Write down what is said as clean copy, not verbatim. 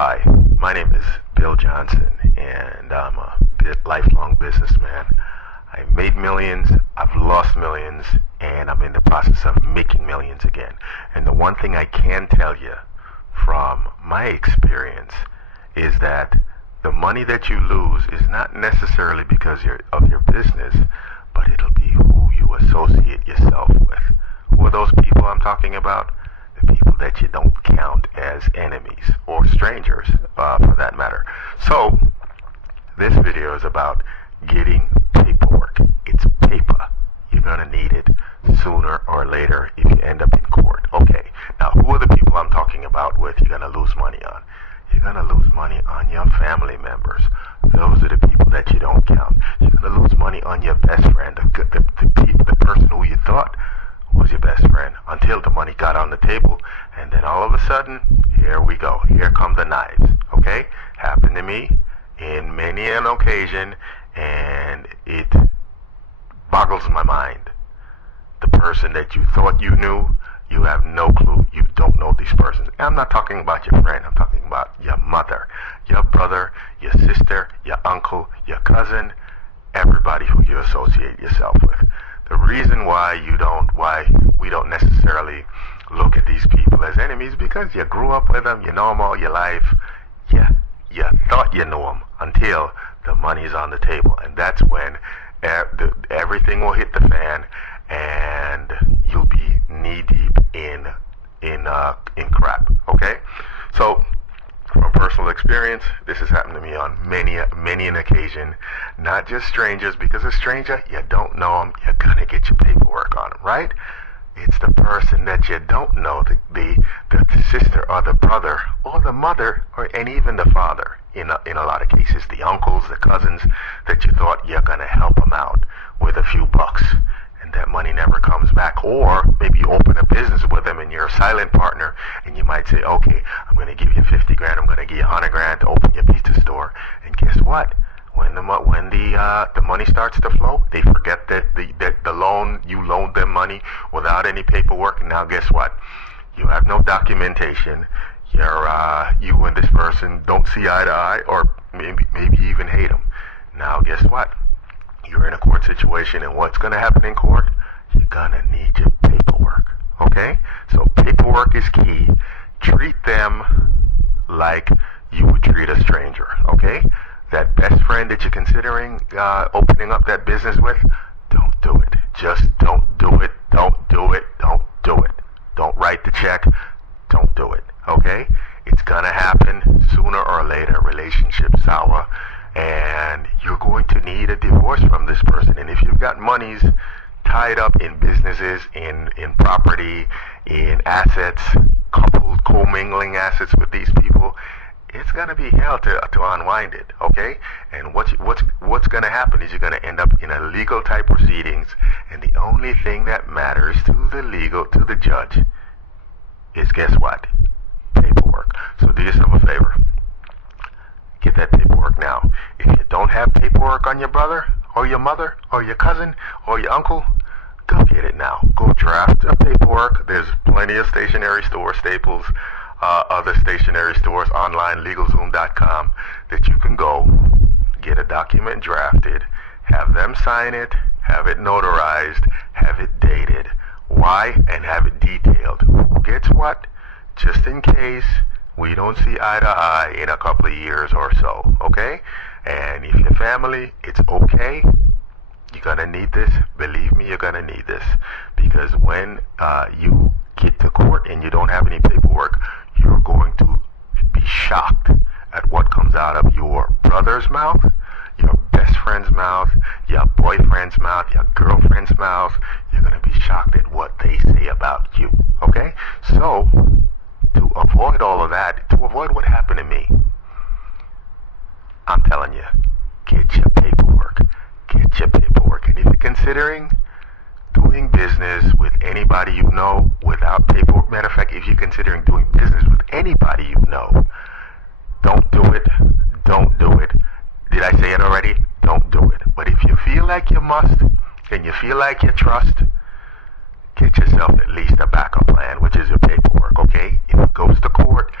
Hi, my name is Bill Johnson, and I'm a lifelong businessman. I made millions, I've lost millions, and I'm in the process of making millions again. And the one thing I can tell you from my experience is that the money that you lose is not necessarily because of your business, but it'll be who you associate yourself with. Who are those people I'm talking about? The people that you don't count as enemies or strangers, for that matter. So, this video is about getting paperwork. It's paper. You're going to need it sooner or later if you end up in court. Okay, now who are the people I'm talking about with you're going to lose money on? You're going to lose money on your family members. Those are the people that you don't count. You're going to lose money on your best friend, the person who you thought was your best friend, until the money got on the table, and then all of a sudden, here we go. Here come the knives. Okay? Happened to me in many an occasion, and it boggles my mind. The person that you thought you knew, you have no clue. You don't know these persons. And I'm not talking about your friend. I'm talking about your mother, your brother, your sister, your uncle, your cousin, everybody who you associate yourself with. The reason why we don't necessarily look at these people as enemies, because you grew up with them, you know them all your life. You thought you knew them until the money's on the table, and that's when everything will hit the fan, and you'll be knee deep in crap. Okay, so from personal experience, this has happened to me on many an occasion. Not just strangers, because a stranger, you don't know them, you're gonna get your paperwork on them, right? It's the person that you don't know, the sister or the brother or the mother, and even the father. In a lot of cases, the uncles, the cousins that you thought you're gonna help them out with a few bucks, and that money never comes back. Or maybe you open a business with them and you're a silent partner, and you might say, okay, I'm going to give you 50 grand, I'm going to give you 100 grand to open your pizza store. And guess what? When the money starts to flow, they forget that you loaned them money without any paperwork. And now guess what? You have no documentation. You and this person don't see eye to eye, or maybe even hate them. Now guess what? You're in a court situation, and what's going to happen in court? You're going to need your paperwork, okay? So paperwork is key. Treat them like you would treat a stranger, okay? That best friend that you're considering opening up that business with, don't do it. Just don't do it. Don't do it. Don't do it. Don't write the check. Don't do it, okay? It's going to happen sooner or later. Relationship sour. And you're going to need a divorce from this person. And if you've got monies tied up in businesses, in property, in assets, coupled, commingling assets with these people, it's going to be hell to unwind it, okay? And what's going to happen is you're going to end up in a legal type proceedings, and the only thing that matters to the judge is, guess what? Paperwork. So do yourself a favor. Get that paperwork now. If you don't have paperwork on your brother, or your mother, or your cousin, or your uncle, go get it now. Go draft a paperwork. There's plenty of stationery stores, Staples, other stationery stores online, LegalZoom.com, that you can go get a document drafted, have them sign it, have it notarized, have it dated. Why? And have it detailed. Who gets what? Just in case we don't see eye to eye in a couple of years or so, okay? And if your family, it's okay. You're gonna need this. Believe me, you're gonna need this, because when you get to court and you don't have any paperwork, you're going to be shocked at what comes out of your brother's mouth, your best friend's mouth, your boyfriend's mouth, your girlfriend's mouth. You're gonna be shocked at what they say about you, okay? So, to avoid all of that, to avoid what happened to me, I'm telling you, get your paperwork. Get your paperwork. And if you're considering doing business with anybody you know without paperwork, matter of fact, if you're considering doing business with anybody you know, don't do it. Don't do it. Did I say it already? Don't do it. But if you feel like you must, and you feel like you trust, get yourself at least a backup plan, which is your paperwork, okay? If it goes to court,